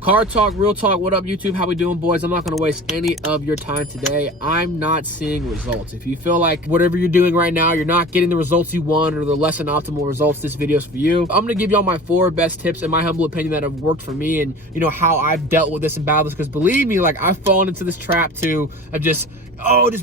Car talk, real talk. What up, YouTube? How we doing, boys? I'm not going to waste any of your time today. I'm not seeing results. If you feel like whatever you're doing right now, you're not getting the results you want or the less than optimal results, this video is for you. I'm going to give y'all my 4 best tips, in my humble opinion, that have worked for me, and you know how I've dealt with this and battled this. Because believe me, like, I've fallen into this trap too of just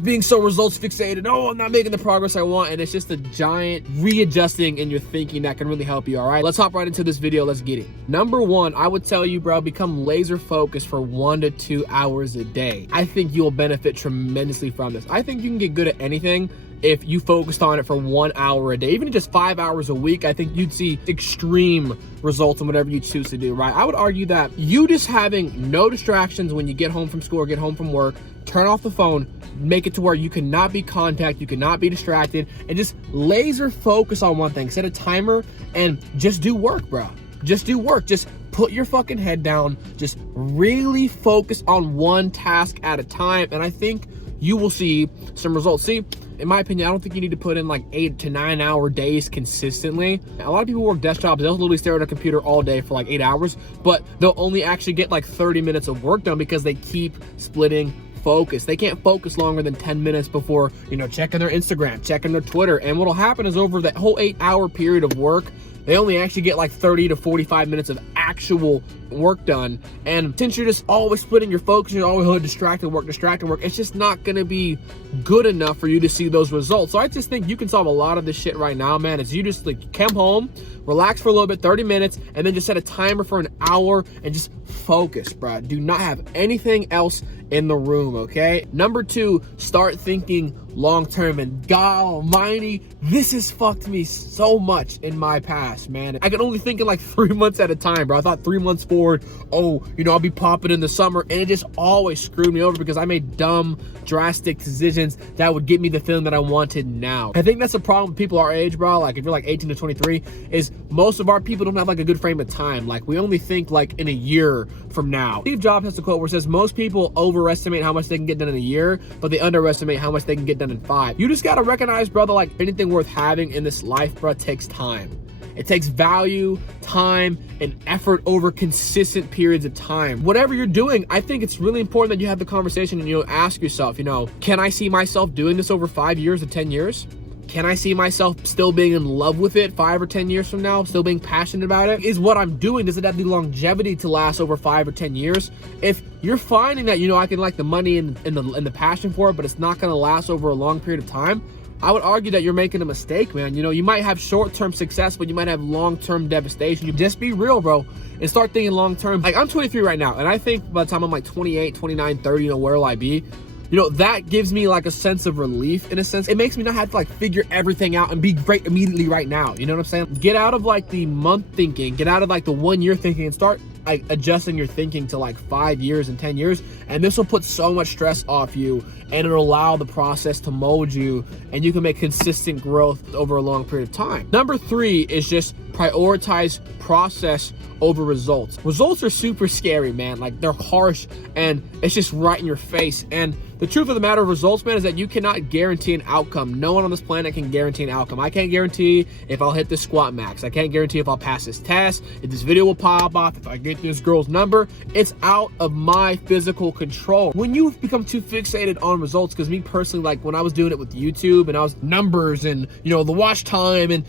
being so results fixated. Oh, I'm not making the progress I want. And it's just a giant readjusting in your thinking that can really help you. All right, let's hop right into this video. Let's get it. Number 1, I would tell you, bro, become laser focused for 1 to 2 hours a day. I think you'll benefit tremendously from this. I think you can get good at anything if you focused on it for 1 hour a day, even just 5 hours a week. I think you'd see extreme results in whatever you choose to do, right? I would argue that you just having no distractions when you get home from school or get home from work, turn off the phone, make it to where you cannot be contacted, you cannot be distracted, and just laser focus on one thing. Set a timer and just do work, bro. Just do work. Just put your fucking head down. Just really focus on one task at a time, and I think you will see some results. See, in my opinion, I don't think you need to put in like 8 to 9 hour days consistently. A lot of people work desk jobs. They'll literally stare at a computer all day for like 8 hours, but they'll only actually get like 30 minutes of work done because they keep splitting focus. They can't focus longer than 10 minutes before, you know, checking their Instagram, checking their Twitter. And what'll happen is over that whole 8 hour period of work, they only actually get like 30 to 45 minutes of actual work done. And since you're just always splitting your focus, you're always distracted work, it's just not gonna be good enough for you to see those results. So I just think you can solve a lot of this shit right now, man. Is you just like come home, relax for a little bit, 30 minutes, and then just set a timer for an hour and just focus, bro. Do not have anything else in the room, okay? Number 2, start thinking long-term. And God almighty, this has fucked me so much in my past, man. I can only think in like 3 months at a time, bro. I thought 3 months forward, oh, you know, I'll be popping in the summer, and it just always screwed me over because I made dumb, drastic decisions that would get me the feeling that I wanted now. I think that's the problem with people our age, bro. Like if you're like 18 to 23, is most of our people don't have like a good frame of time. Like we only think like in a year from now. Steve Jobs has a quote where it says most people overestimate how much they can get done in a year, but they underestimate how much they can get done in 5. You just gotta recognize, brother, like anything worth having in this life, bro, takes time. It takes value, time, and effort over consistent periods of time. Whatever you're doing, I think it's really important that you have the conversation and you know, ask yourself, you know, can I see myself doing this over 5 years or 10 years? Can I see myself still being in love with it 5 or 10 years from now, still being passionate about it? Is what I'm doing, does it have the longevity to last over 5 or 10 years? If you're finding that, you know, I can like the money and the passion for it, but it's not gonna last over a long period of time, I would argue that you're making a mistake, man. You know, you might have short-term success, but you might have long-term devastation. You just be real, bro, and start thinking long-term. Like I'm 23 right now, and I think by the time I'm like 28, 29, 30, you know, where will I be? You know, that gives me like a sense of relief in a sense. It makes me not have to like figure everything out and be great immediately right now. You know what I'm saying? Get out of like the month thinking, get out of like the 1 year thinking, and start like adjusting your thinking to like 5 years and 10 years. And this will put so much stress off you, and it'll allow the process to mold you, and you can make consistent growth over a long period of time. Number 3 is just prioritize process over results. Results are super scary, man. Like they're harsh and it's just right in your face. And the truth of the matter of results, man, is that you cannot guarantee an outcome. No one on this planet can guarantee an outcome. I can't guarantee if I'll hit this squat max. I can't guarantee if I'll pass this test, if this video will pop off, if I get this girl's number. It's out of my physical control. When you become too fixated on results, because me personally, like when I was doing it with YouTube and I was numbers and, you know, the watch time and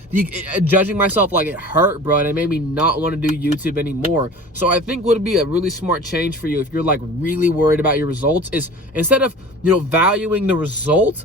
judging myself, like it hurt, bro, and it made me not want to do YouTube anymore. So I think what would be a really smart change for you if you're like really worried about your results is, instead of, you know, valuing the result,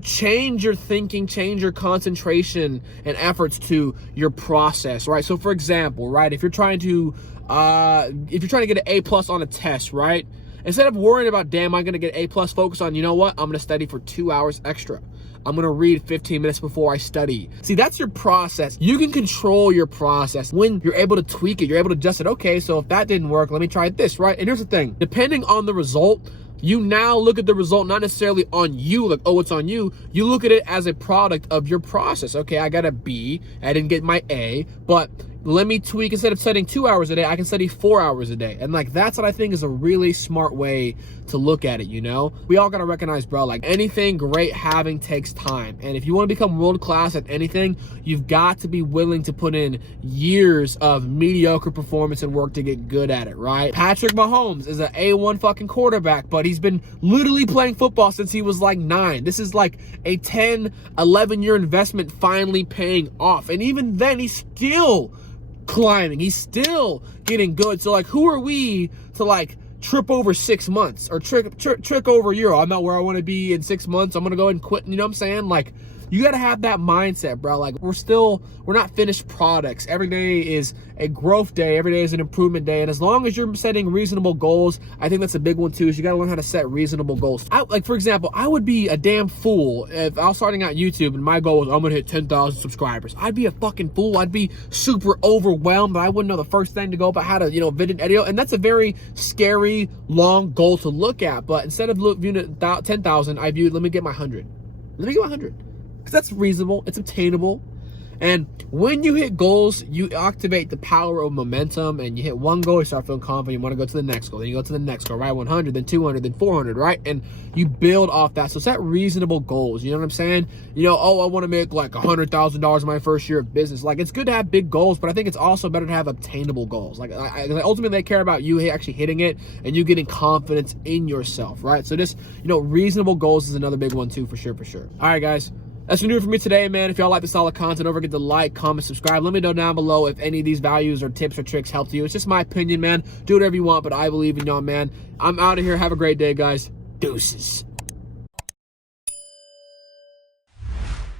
change your thinking, change your concentration and efforts to your process, right? So for example, right, if you're trying to get an A+ on a test, right? Instead of worrying about, damn, I'm gonna get A+, focus on, you know what? I'm gonna study for 2 hours extra. I'm gonna read 15 minutes before I study. See, that's your process. You can control your process when you're able to tweak it. You're able to adjust it. Okay, so if that didn't work, let me try this, right? And here's the thing, depending on the result, you now look at the result not necessarily on you, like, oh, it's on you. You look at it as a product of your process. Okay, I got a B, I didn't get my A, but let me tweak, instead of studying 2 hours a day, I can study 4 hours a day. And like, that's what I think is a really smart way to look at it, you know? We all gotta recognize, bro, like anything great having takes time. And if you wanna become world-class at anything, you've got to be willing to put in years of mediocre performance and work to get good at it, right? Patrick Mahomes is an A1 fucking quarterback, but he's been literally playing football since he was like 9. This is like a 10, 11-year investment finally paying off. And even then, he's still climbing. He's still getting good. So like, who are we to like trip over 6 months or trick over a year? I'm not where I want to be in 6 months. I'm gonna go and quit. You know what I'm saying? Like, you gotta have that mindset, bro. Like, we're not finished products. Every day is a growth day. Every day is an improvement day. And as long as you're setting reasonable goals, I think that's a big one too, is you gotta learn how to set reasonable goals. Like, for example, I would be a damn fool if I was starting out YouTube and my goal was, I'm gonna hit 10,000 subscribers. I'd be a fucking fool. I'd be super overwhelmed. I wouldn't know the first thing to go about how to, video. And that's a very scary, long goal to look at. But instead of viewing it 10,000, I viewed, let me get my 100. Let me get my 100. Because that's reasonable, it's obtainable. And when you hit goals, you activate the power of momentum, and you hit one goal, you start feeling confident, you want to go to the next goal, then you go to the next goal, right? 100, then 200, then 400, right? And you build off that. So set reasonable goals, you know what I'm saying? Oh, I want to make like $100,000 my first year of business. Like, it's good to have big goals, but I think it's also better to have obtainable goals. Like, ultimately, they care about you actually hitting it and you getting confidence in yourself, right? So just, reasonable goals is another big one too, for sure. All right, guys. That's gonna do it for me today, man. If y'all like the solid content, don't forget to like, comment, subscribe. Let me know down below if any of these values or tips or tricks helped you. It's just my opinion, man. Do whatever you want, but I believe in y'all, man. I'm out of here. Have a great day, guys. Deuces.